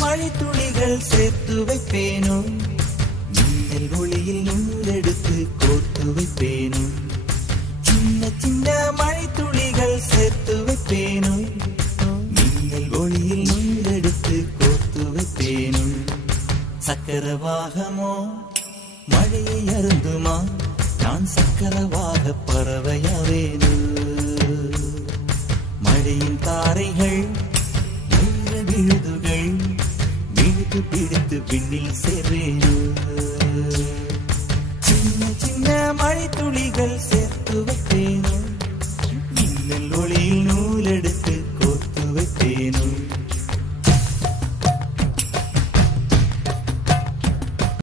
மழை துளிகள் சேர்த்து வைப்பேனோ மின்னல் ஒளியில் நூலெடுத்து கோர்த்து வைப்பேனோ சின்ன சின்ன மழை துளிகள் சேர்த்து வைப்பேனோ மின்னல் ஒளியில் நூலெடுத்து கோர்த்து வைப்பேனோ சக்கரவாகமோ மழையை அருந்துமா நான் சக்கரவாக பறவையாவேனோ மழையின் தாரைகள் விழுதுகள் விழுது பிடித்து விண்ணில் சேர்வேனோ